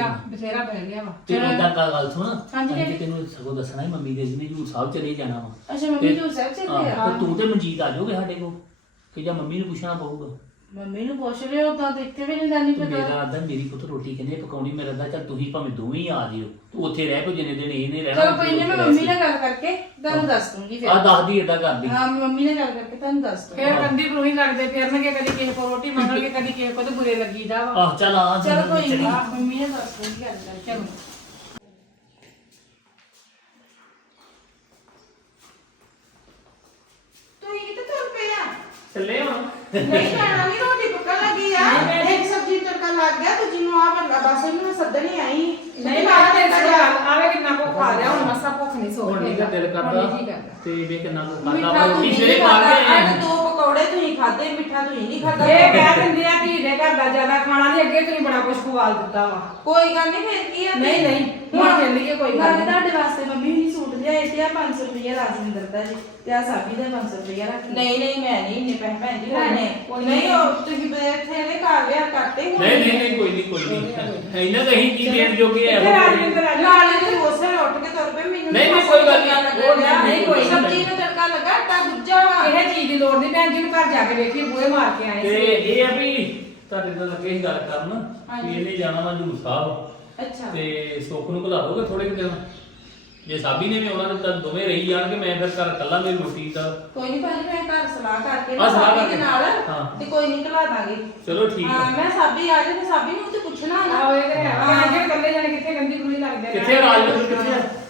F: ਲਿਆ ਵਾ
E: ਤੇ ਇਦਾਂ ਗੱਲ ਸੁਣ
C: ਹਾਂਜੀ
E: ਅਸੀਂ ਤੈਨੂੰ ਸਗੋਂ ਦੱਸਣਾ ਹੀ ਮੰਮੀ ਦੇ ਜੀ ਹਜੂਰ ਸਾਹਿਬ ਚਲੇ ਜਾਣਾ ਵਾ
C: ਅੱਛਾ ਮੰਮੀ ਜੋ ਸਾਹਿਬ ਚੱਲੇ ਆ
E: ਤੇ ਤੂੰ ਤੇ ਮਨਜੀਤ ਆ ਜਾਓਗੇ ਸਾਡੇ ਕੋਲ ਕਿ ਜਾਂ ਮੰਮੀ ਨੂੰ ਪੁੱਛਣਾ ਪਊਗਾ
C: ਮੰਮੀ ਨੂੰ ਪੁੱਛ ਲਿਓ ਤਾਂ ਇੱਥੇ ਵੀ ਨਹੀਂ ਜਾਣੀ
E: ਤੇ
C: ਪਤਾ
E: ਮੇਰਾ ਅੱਧਾ ਮੇਰੀ ਪੁੱਤ ਰੋਟੀ ਕਿੰਨੇ ਪਕਾਉਣੀ ਮੇਰਾ ਅੱਧਾ ਚੱਲ ਤੁਸੀਂ ਭਾਵੇਂ ਦੋਵੇਂ ਹੀ ਆ ਜਿਓ ਤੂੰ ਉੱਥੇ ਰਹਿ ਕੋ ਜਿੰਨੇ ਦਿਨ ਇਹ ਨਹੀਂ ਰਹਿਣਾ
C: ਚਲੋ ਕੋਈ ਨਹੀਂ ਮੈਂ ਮੰਮੀ ਨਾਲ ਗੱਲ ਕਰਕੇ ਤੁਹਾਨੂੰ ਦੱਸ ਦੂੰਗੀ ਫਿਰ
E: ਆ ਦੱਸਦੀ ਏਦਾਂ ਕਰਦੀ
C: ਹਾਂ ਮੈਂ ਮੰਮੀ ਨਾਲ ਗੱਲ ਕਰਕੇ ਤੁਹਾਨੂੰ ਦੱਸ ਦੂੰਗੀ
F: ਫੇਰ ਕੰਦੀ ਪਰੋਹੀ ਲੱਗਦੇ ਫਿਰਨਗੇ ਕਦੀ ਕਿਸੇ ਕੋਲ ਰੋਟੀ ਮੰਗਣਗੇ ਕਦੀ ਕਿਸੇ ਕੋਲ ਤੇ ਬੁਰੇ ਲੱਗੀਦਾ ਵਾ
E: ਆਹ ਚੱਲ ਆ
C: ਚਲੋ ਕੋਈ ਨਹੀਂ ਮੰਮੀ ਨਾਲ ਦੱਸ ਦੂੰਗੀ ਗੱਲ ਕਰਕੇ
F: ਚਲੋ
B: ਤੁਸੀਂ ਕਿੱਥੇ ਤੁਰ ਪਏ ਆ
E: ਚੱਲੇ ਹੁਣ
B: ਨਹੀਂ ਖਾਣਾ ਨਹੀਂ ਰੋਟੀ ਪੱਕਾ ਲੱਗੀ ਆ ਇੱਕ ਸਬਜ਼ੀ ਤੜਕਾ ਲੱਗ ਗਿਆ ਤੇ ਜਿਹਨੂੰ ਆ ਬੰਦਾ ਬਸ ਇਹਨੂੰ ਮੈਂ ਸੱਦਣ ਹੀ ਆਈ
F: ਨਹੀਂ ਮਾਰਾ ਤੇ ਆਵੇ ਕਿੰਨਾ ਭੁੱਖ ਆ ਰਿਹਾ ਹੁਣ ਮਸਾ ਭੁੱਖ ਨਹੀਂ ਸੋ
E: ਹੁਣ ਨਹੀਂ ਤਾਂ ਦਿਲ ਕਰਦਾ
F: ਜੀ ਕਰਦਾ
E: ਤੇ ਵੇ ਕਿੰਨਾ ਕੁ
B: ਮਿੱਠਾ
E: ਖਾਦਾ ਰੋਟੀ
B: ਤੁਸੀਂ
E: ਸਵੇਰੇ
B: ਨਹੀਂ
E: ਖਾ
B: ਖਾਦਾ
E: ਕੇ
B: ਅੱਜ ਦੋ ਪਕੌੜੇ ਤੁਸੀਂ ਖਾਦੇ ਮਿੱਠਾ ਤੁਸੀਂ ਨਹੀਂ ਖਾਦਾ
F: ਇਹ ਕਹਿ ਦਿੰਦੇ ਆ ਧੀ ਦੇ ਘਰ ਦਾ ਜ਼ਿਆਦਾ ਖਾਣਾ ਨਹੀਂ ਅੱਗੇ ਤੁਸੀਂ ਬੜਾ ਕੁਝ ਖਵਾਲ ਦਿੱਤਾ ਵਾ
B: ਕੋਈ ਗੱਲ ਨਹੀਂ ਫਿਰ ਕੀ ਆ
F: ਨਹੀਂ ਨਹੀਂ ਹੁਣ ਚੱਲੀਏ ਕੋਈ ਗੱਲ
C: ਨਾਲੇ
F: ਨਹੀਂ
C: ਤੁਹਾਡੇ ਵਾਸਤੇ ਮੰਮੀ ਵੀ ਸੂਟ ਲਿਆਏ ਤੇ ਆ 500 ਰੁਪਏ ਰਾਜਿੰਦਰ ਦਾ ਜੀ ਤੇ ਆ ਸਾਬੀ ਦਾ 500 ਰੁਪਏ ਰੱਖ ਲਓ।
B: ਨਹੀਂ ਨਹੀਂ ਮੈਂ ਨਹੀਂ ਇੰਨੇ ਪੈਸੇ ਭੈਣ ਜੀ ਲੈਣੇ ਨਹੀਂ ਉਹ ਤੁਸੀਂ ਬੈਠੇ ਨੇ ਘਰ ਵਿਆਹ ਕਰਤੇ ਹੁਣ
E: ਨਹੀਂ ਕੋਈ ਨਹੀਂ ਇਹਨਾਂ ਤਾਂ ਹੀ ਕੀ ਦੇਣ ਜੋਗੇ ਆ
F: ਇੱਥੇ ਰਾਜਿੰਦਰ ਆ ਜਾ।
B: ਨਾਲੇ ਤੇ ਉਸੇ ਉੱਠ ਕੇ ਤੁਰ ਪਏ ਮੈਨੂੰ
E: ਨਹੀਂ,
B: ਬਸ
E: ਕੋਈ ਗੱਲ ਨਹੀਂ।
B: ਤੜਕਾ
E: ਉਹ
B: ਲੱਗਾ
F: ਨਹੀਂ, ਕੋਈ
B: ਸਬਜ਼ੀ ਨੂੰ ਤੜਕਾ ਲੱਗਾ ਤਾਂ ਦੂਜਾ ਵਾ
F: ਇਹ ਚੀਜ਼ ਦੀ ਲੋੜ ਨਹੀਂ ਭੈਣ ਜੀ ਨੂੰ ਘਰ ਜਾ ਕੇ ਵੇਖੀਏ ਬੂਹੇ ਮਾਰ ਕੇ ਆਏ
E: ਤੇ
F: ਸੀ
E: ਇਹ ਆ ਵੀ ਤੁਹਾਡੇ ਨਾਲ ਲੱਗੇ ਸੀ ਗੱਲ ਕਰਨ ਵੀ ਇਹਨੇ ਜਾਣਾ ਵਾ ਹਜੂਰ ਸਾਹਿਬ
B: ਅੱਛਾ
E: ਤੇ ਸੁੱਖ ਨੂੰ ਘਲਾ ਦੋਗੇ ਥੋੜੇ ਕਿ ਦਿਨ ਜੇ ਸਾਬੀ ਨੇ ਵੀ ਆਉਣਾ ਤਾਂ ਦੋਵੇਂ ਰਹੀ ਜਾਣਗੇ ਮੈਂ ਫਿਰ ਘਰ ਇਕੱਲਾ ਮੇਰੀ ਰੋਟੀ ਦਾ
B: ਕੋਈ ਨਹੀਂ ਭਾਜੀ ਮੈਂ ਘਰ ਸਲਾਹ ਕਰਕੇ
E: ਹਾਂ, ਸਲਾਹ
B: ਸਾਬੀ ਦੇ
E: ਕਰਕੇ।
B: ਨਾਲ
E: ਹਾਂ।
B: ਤੇ ਕੋਈ ਨਹੀਂ ਘਲਾ ਦਾਂਗੇ
E: ਚਲੋ ਠੀਕ
B: ਹਾਂ
E: ਆ
B: ਮੈਂ ਸਾਬੀ ਆ ਜਾਏ ਤੇ ਸਾਬੀ ਨੂੰ ਤੇ ਪੁੱਛਣਾ ਨਾ
F: ਆਵੇ ਤੇ ਹੈ ਕਹਿੰਦੇ ਕੱਲੇ ਜਾਣੇ ਕਿੱਥੇ ਗੰਦੀ ਗੁਲੀ ਲੱਗਦੇ
E: ਕਿੱਥੇ ਰਾਜਵਿੰਦਰ ਕਿੱਥੇ ਆ